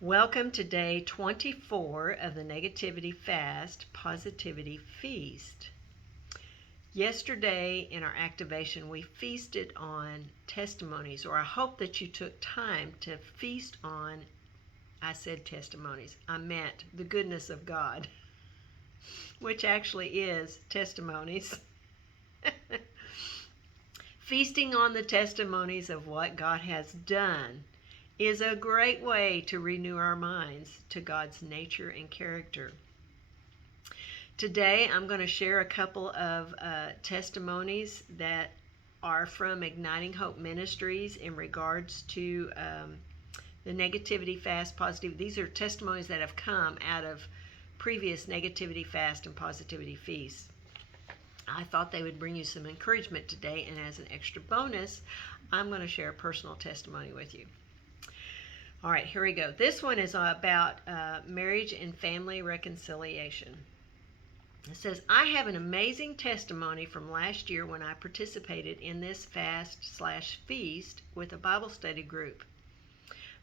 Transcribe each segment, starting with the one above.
Welcome to day 24 of the Negativity Fast Positivity Feast. Yesterday in our activation, we feasted on testimonies, or I hope that you took time to feast on, I said testimonies, I meant the goodness of God, which actually is testimonies. Feasting on the testimonies of what God has done is a great way to renew our minds to God's nature and character. Today, I'm going to share a couple of testimonies that are from Igniting Hope Ministries in regards to the Negativity Fast Positivity. These are testimonies that have come out of previous Negativity Fast and Positivity Feasts. I thought they would bring you some encouragement today, and as an extra bonus, I'm going to share a personal testimony with you. All right, here we go. This one is about marriage and family reconciliation. It says, I have an amazing testimony from last year when I participated in this fast/feast with a Bible study group.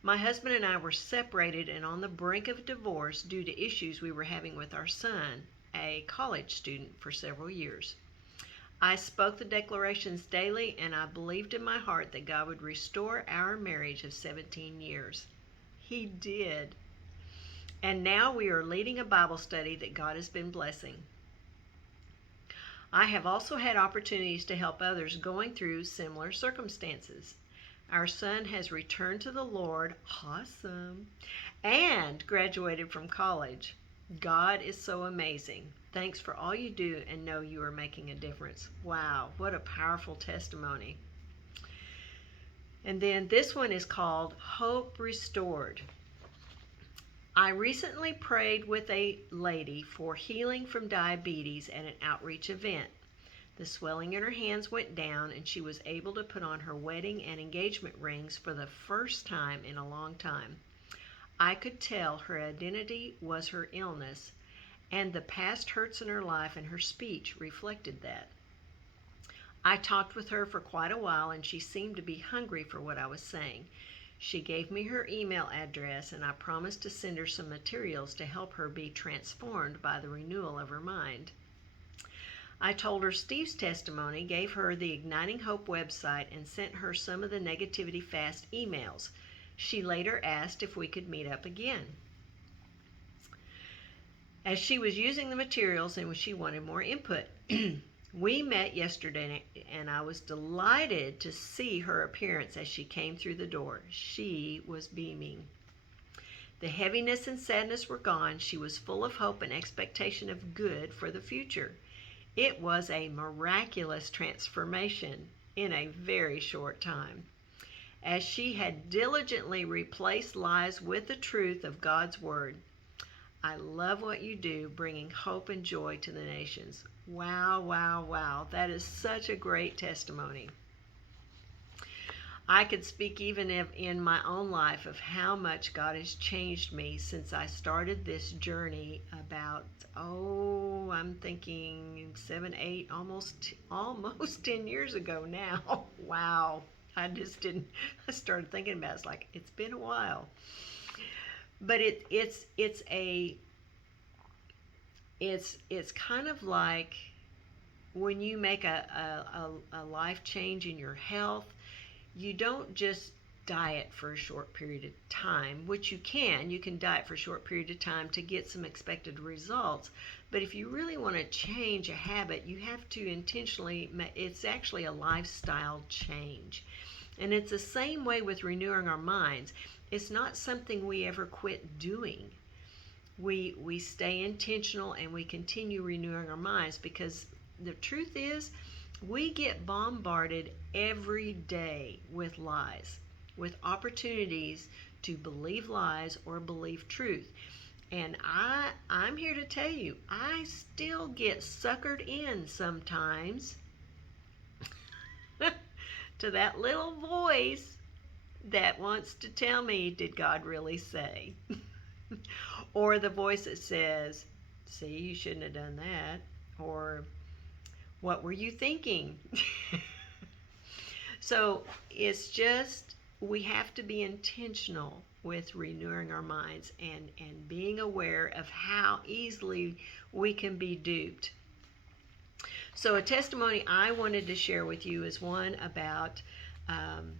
My husband and I were separated and on the brink of divorce due to issues we were having with our son, a college student, for several years. I spoke the declarations daily, and I believed in my heart that God would restore our marriage of 17 years. He did. And now we are leading a Bible study that God has been blessing. I have also had opportunities to help others going through similar circumstances. Our son has returned to the Lord, awesome, and graduated from college. God is so amazing. Thanks for all you do, and know you are making a difference. Wow, what a powerful testimony. And then this one is called Hope Restored. I recently prayed with a lady for healing from diabetes at an outreach event. The swelling in her hands went down, and she was able to put on her wedding and engagement rings for the first time in a long time. I could tell her identity was her illness, and the past hurts in her life and her speech reflected that. I talked with her for quite a while, and she seemed to be hungry for what I was saying. She gave me her email address, and I promised to send her some materials to help her be transformed by the renewal of her mind. I told her Steve's testimony, gave her the Igniting Hope website, and sent her some of the Negativity Fast emails. She later asked if we could meet up again, as she was using the materials and she wanted more input. We met yesterday, and I was delighted to see her appearance as she came through the door. She was beaming. The heaviness and sadness were gone. She was full of hope and expectation of good for the future. It was a miraculous transformation in a very short time, as she had diligently replaced lies with the truth of God's Word. I love what you do, bringing hope and joy to the nations. Wow, wow, wow. That is such a great testimony. I could speak even in my own life of how much God has changed me since I started this journey about, I'm thinking 7, 8, almost 10 years ago now. Wow. I started thinking about it. It's like, it's been a while. But it's kind of like when you make a life change in your health. You don't just diet for a short period of time, which you can diet for a short period of time to get some expected results. But if you really want to change a habit, you have to intentionally, it's actually a lifestyle change. And it's the same way with renewing our minds. It's not something we ever quit doing. We stay intentional, and we continue renewing our minds, because the truth is, we get bombarded every day with lies, with opportunities to believe lies or believe truth. And I'm here to tell you, I still get suckered in sometimes to that little voice that wants to tell me, did God really say? Or the voice that says, see, you shouldn't have done that. Or, what were you thinking? So it's just we have to be intentional with renewing our minds and being aware of how easily we can be duped. So, a testimony I wanted to share with you is one um,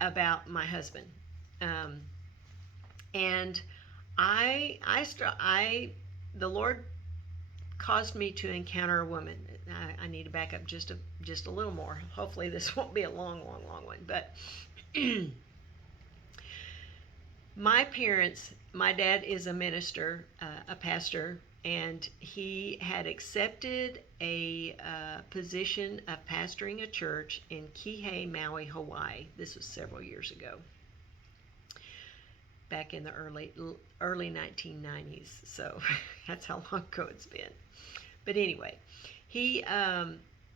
about my husband, um, and the Lord caused me to encounter a woman. I need to back up just a little more. Hopefully, this won't be a long one. But my parents, my dad is a minister, a pastor, and he had accepted a position of pastoring a church in Kihei, Maui, Hawaii. This was several years ago, back in the early 1990s. So that's how long ago it's been. But anyway, he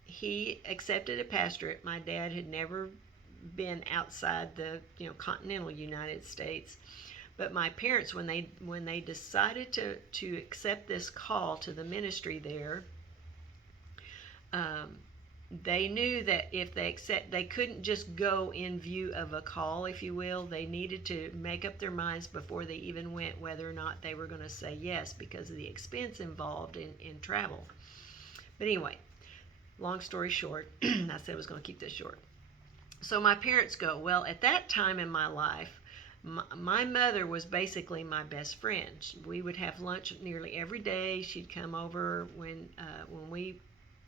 he accepted a pastorate. My dad had never been outside the continental United States, but my parents, when they decided to accept this call to the ministry there, um, they knew that if they couldn't just go in view of a call, if you will. They needed to make up their minds before they even went whether or not they were going to say yes, because of the expense involved in travel. But anyway, long story short, I said I was going to keep this short. So my parents go. Well, at that time in my life, my mother was basically my best friend. We would have lunch nearly every day. She'd come over when we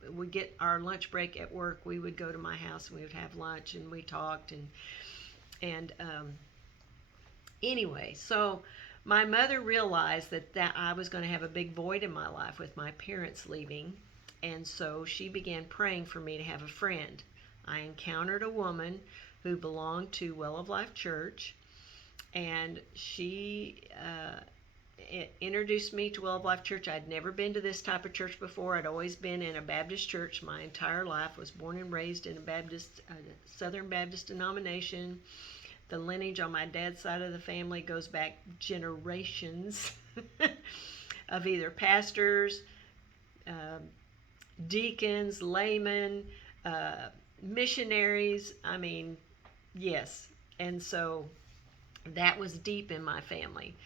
would get our lunch break at work. We would go to my house and we would have lunch and we talked and anyway. So my mother realized that I was going to have a big void in my life with my parents leaving, and so she began praying for me to have a friend. I encountered a woman who belonged to Well of Life Church, and she introduced me to Well of Life Church. I'd never been to this type of church before. I'd always been in a Baptist church my entire life. Was born and raised in a Southern Baptist denomination. The lineage on my dad's side of the family goes back generations of either pastors, uh, deacons, laymen, missionaries. I mean, yes. And so that was deep in my family.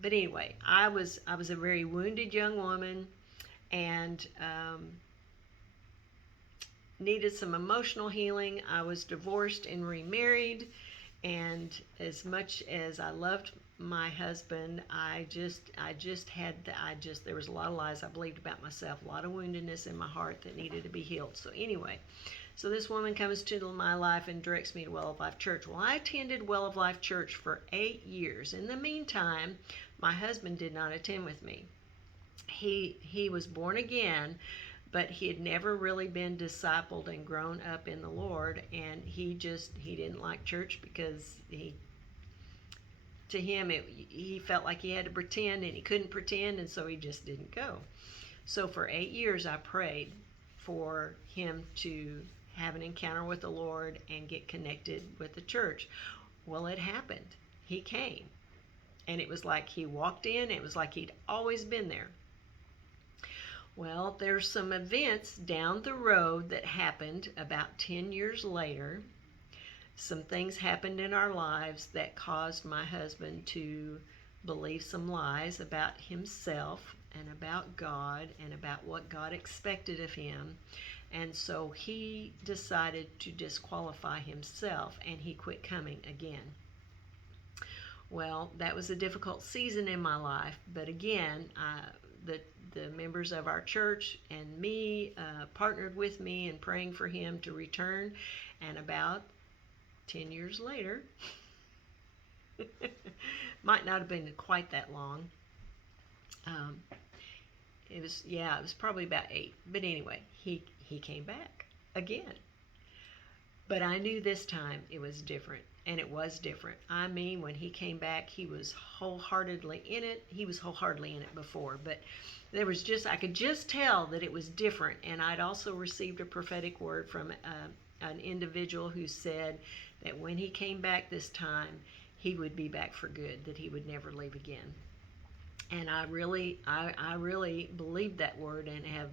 But anyway, I was a very wounded young woman, and needed some emotional healing. I was divorced and remarried, and as much as I loved my husband, there was a lot of lies I believed about myself, a lot of woundedness in my heart that needed to be healed. So anyway, so this woman comes to my life and directs me to Well of Life Church. Well, I attended Well of Life Church for 8 years. In the meantime, my husband did not attend with me. He was born again, but he had never really been discipled and grown up in the Lord, and he didn't like church because he felt like he had to pretend, and he couldn't pretend, and so he just didn't go. So for 8 years I prayed for him to have an encounter with the Lord and get connected with the church. Well, it happened. He came, and it was like he walked in. It was like he'd always been there. Well, there's some events down the road that happened about 10 years later. Some things happened in our lives that caused my husband to believe some lies about himself and about God and about what God expected of him. And so he decided to disqualify himself, and he quit coming again. Well, that was a difficult season in my life, but again, the members of our church and me partnered with me in praying for him to return, and about 10 years later, might not have been quite that long. It was probably about 8. But anyway, he came back again. But I knew this time it was different, and it was different. I mean, when he came back, he was wholeheartedly in it. He was wholeheartedly in it before, but I could just tell that it was different. And I'd also received a prophetic word from an individual who said that when he came back this time, he would be back for good, that he would never leave again. And I really believed that word and have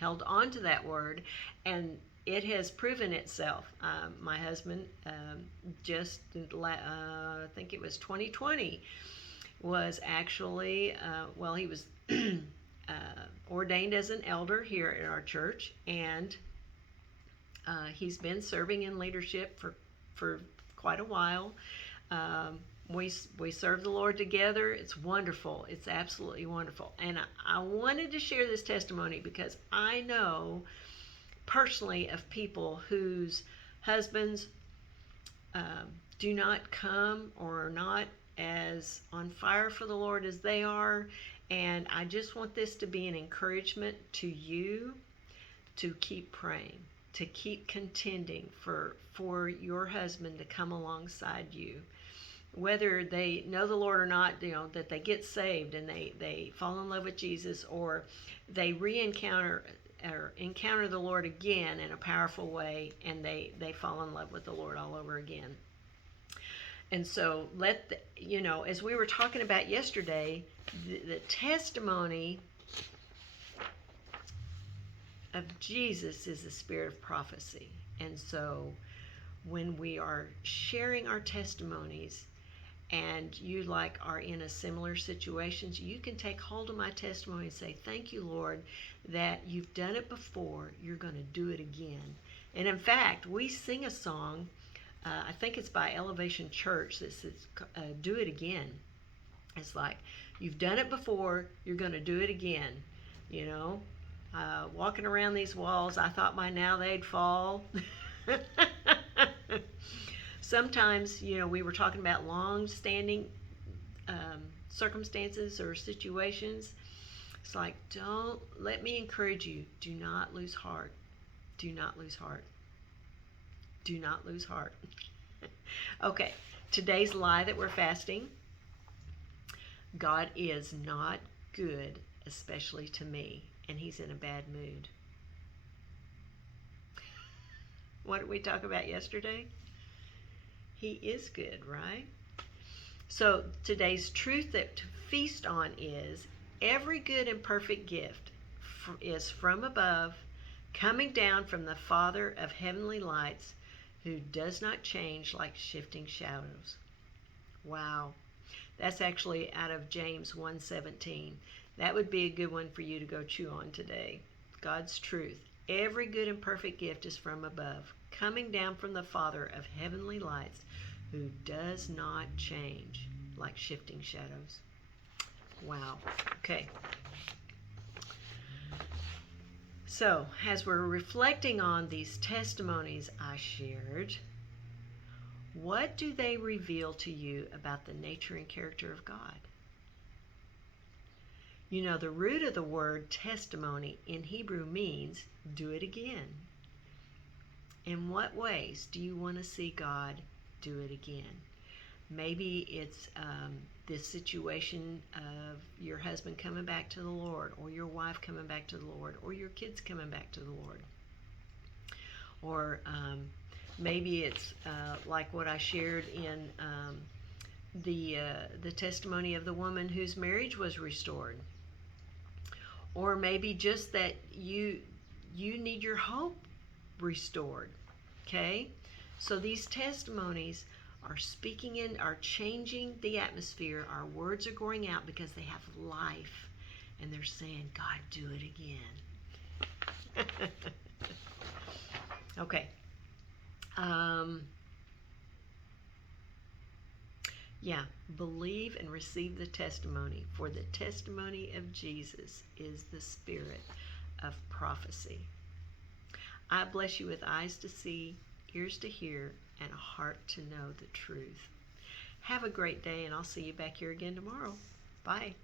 held on to that word. And it has proven itself. My husband just, I think it was 2020, was actually, he was ordained as an elder here at our church, and he's been serving in leadership for quite a while. We serve the Lord together. It's wonderful. It's absolutely wonderful. And I wanted to share this testimony because I know personally of people whose husbands do not come or are not as on fire for the Lord as they are. And I just want this to be an encouragement to you to keep praying, to keep contending for your husband to come alongside you. Whether they know the Lord or not, that they get saved and they fall in love with Jesus, or they re-encounter or encounter the Lord again in a powerful way, and they fall in love with the Lord all over again. And so as we were talking about yesterday, the testimony of Jesus is the spirit of prophecy. And so when we are sharing our testimonies, and you are in a similar situation, you can take hold of my testimony and say, thank you, Lord, that you've done it before, you're going to do it again. And in fact, we sing a song, I think it's by Elevation Church, that says, do it again. It's like, you've done it before, you're going to do it again. Walking around these walls, I thought by now they'd fall. Sometimes, we were talking about long-standing circumstances or situations. It's like, let me encourage you, do not lose heart. Do not lose heart. Do not lose heart. Okay, today's lie that we're fasting. God is not good, especially to me, and he's in a bad mood. What did we talk about yesterday? He is good, right? So today's truth that to feast on is every good and perfect gift is from above, coming down from the Father of heavenly lights, who does not change like shifting shadows. Wow. That's actually out of James 1:17. That would be a good one for you to go chew on today. God's truth. Every good and perfect gift is from above, coming down from the Father of heavenly lights, who does not change like shifting shadows. Wow. Okay. So, as we're reflecting on these testimonies I shared, what do they reveal to you about the nature and character of God? The root of the word testimony in Hebrew means do it again. In what ways do you want to see God do it again? Maybe it's this situation of your husband coming back to the Lord, or your wife coming back to the Lord, or your kids coming back to the Lord. Or maybe it's like what I shared in the testimony of the woman whose marriage was restored. Or maybe just that you need your hope restored. Okay? So these testimonies are changing the atmosphere. Our words are going out because they have life, and they're saying, God, do it again. Okay. Believe and receive the testimony, for the testimony of Jesus is the spirit of prophecy. I bless you with eyes to see, ears to hear, and a heart to know the truth. Have a great day, and I'll see you back here again tomorrow. Bye.